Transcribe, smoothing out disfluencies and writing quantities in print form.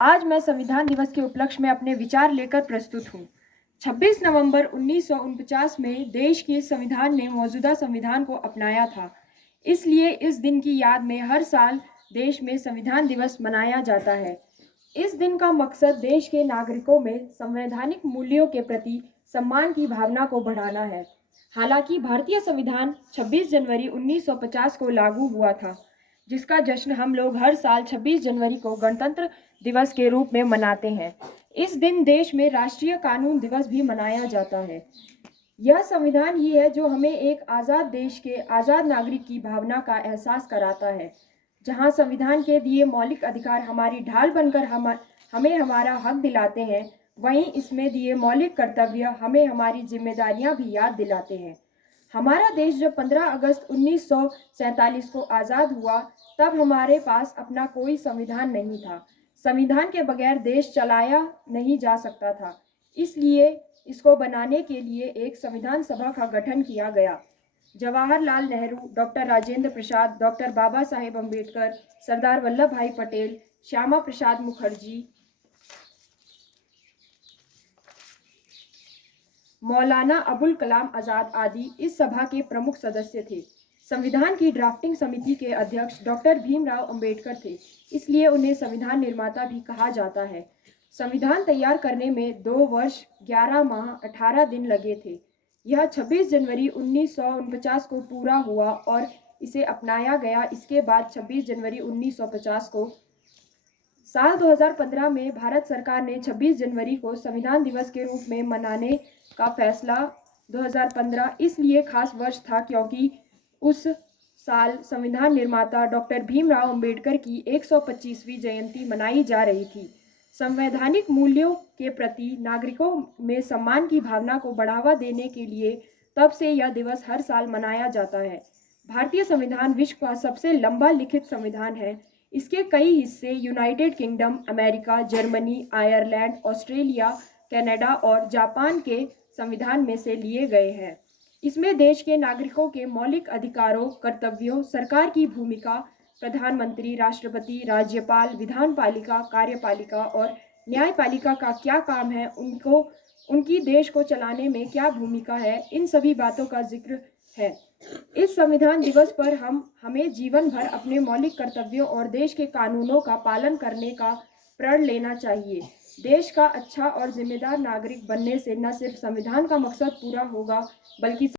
आज मैं संविधान दिवस के उपलक्ष्य में अपने विचार लेकर प्रस्तुत हूँ। 26 नवंबर 1949 में देश के संविधान ने मौजूदा संविधान को अपनाया था। इसलिए इस दिन की याद में हर साल देश में संविधान दिवस मनाया जाता है। इस दिन का मकसद देश के नागरिकों में संवैधानिक मूल्यों के प्रति सम्मान की भावना को बढ़ाना है। हालांकि भारतीय संविधान 26 जनवरी 1950 को लागू हुआ था, जिसका जश्न हम लोग हर साल 26 जनवरी को गणतंत्र दिवस के रूप में मनाते हैं। इस दिन देश में राष्ट्रीय कानून दिवस भी मनाया जाता है। यह संविधान ही है जो हमें एक आज़ाद देश के आज़ाद नागरिक की भावना का एहसास कराता है। जहां संविधान के दिए मौलिक अधिकार हमारी ढाल बनकर हमें हमारा हक दिलाते हैं, वहीं इसमें दिए मौलिक कर्तव्य हमें हमारी जिम्मेदारियां भी याद दिलाते हैं। हमारा देश जब 15 अगस्त 1947 को आज़ाद हुआ, तब हमारे पास अपना कोई संविधान नहीं था। संविधान के बगैर देश चलाया नहीं जा सकता था। इसलिए इसको बनाने के लिए एक संविधान सभा का गठन किया गया। जवाहरलाल नेहरू, डॉक्टर राजेंद्र प्रसाद, डॉक्टर बाबा साहेब अम्बेडकर, सरदार वल्लभ भाई पटेल, श्यामा प्रसाद मुखर्जी, मौलाना अबुल कलाम आज़ाद आदि इस सभा के प्रमुख सदस्य थे। संविधान की ड्राफ्टिंग समिति के अध्यक्ष डॉक्टर भीमराव अंबेडकर थे, इसलिए उन्हें संविधान निर्माता भी कहा जाता है। संविधान तैयार करने में 2 वर्ष 11 माह 18 दिन लगे थे। यह 26 जनवरी 1949 को पूरा हुआ और इसे अपनाया गया। इसके बाद 26 जनवरी 1950 को साल 2015 में भारत सरकार ने 26 जनवरी को संविधान दिवस के रूप में मनाने का फैसला 2015 इसलिए खास वर्ष था क्योंकि उस साल संविधान निर्माता डॉक्टर भीमराव अंबेडकर की 125वीं जयंती मनाई जा रही थी। संवैधानिक मूल्यों के प्रति नागरिकों में सम्मान की भावना को बढ़ावा देने के लिए तब से यह दिवस हर साल मनाया जाता है। भारतीय संविधान विश्व का सबसे लंबा लिखित संविधान है। इसके कई हिस्से United kingdom, America, Germany, Ireland, Australia, Canada और जापान के संविधान में से लिए गए हैं। इसमें देश के नागरिकों के मौलिक अधिकारों, कर्तव्यों, सरकार की भूमिका, प्रधानमंत्री, राष्ट्रपति, राज्यपाल, विधानपालिका, कार्यपालिका और न्यायपालिका का क्या काम है, उनकी देश को चलाने में क्या भूमिका है, इन सभी बातों का जिक्र है। इस संविधान दिवस पर हमें जीवन भर अपने मौलिक कर्तव्यों और देश के कानूनों का पालन करने का प्रण लेना चाहिए। देश का अच्छा और जिम्मेदार नागरिक बनने से न सिर्फ संविधान का मकसद पूरा होगा, बल्कि